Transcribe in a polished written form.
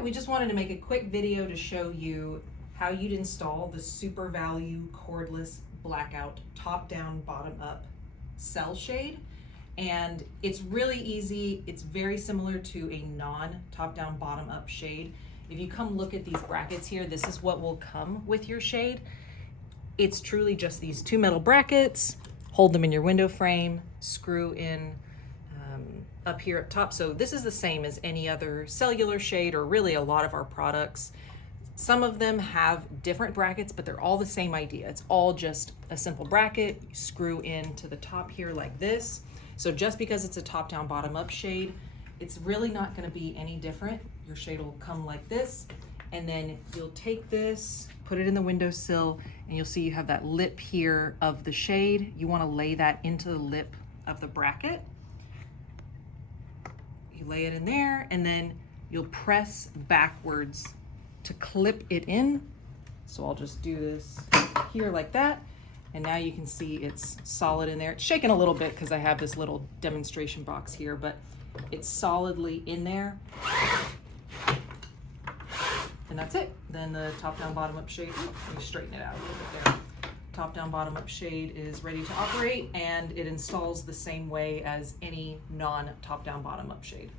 Hi, we just wanted to make a quick video to show you how you'd install the Super Value Cordless Blackout top-down, bottom-up cell shade. And it's really easy. It's very similar to a non-top-down, bottom-up shade. If you come look at these brackets here, this is what will come with your shade. It's truly just these two metal brackets. Hold them in your window frame, screw in up here up top. So this is the same as any other cellular shade, or really a lot of our products. Some of them have different brackets, but they're all the same idea. It's all just a simple bracket. You screw into the top here like this. So just because it's a top-down, bottom-up shade, it's really not going to be any different. Your shade will come like this, and then you'll take this, put it in the windowsill, and you'll see you have that lip here of the shade. You want to lay that into the lip of the bracket. You lay it in there, and then you'll press backwards to clip it in. So I'll just do this here like that. And now you can see it's solid in there. It's shaking a little bit because I have this little demonstration box here, but it's solidly in there. And that's it. Then the top down, bottom up shade, let me straighten it out a little bit there. Top down, bottom up shade is ready to operate, and it installs the same way as any non top down, bottom up shade.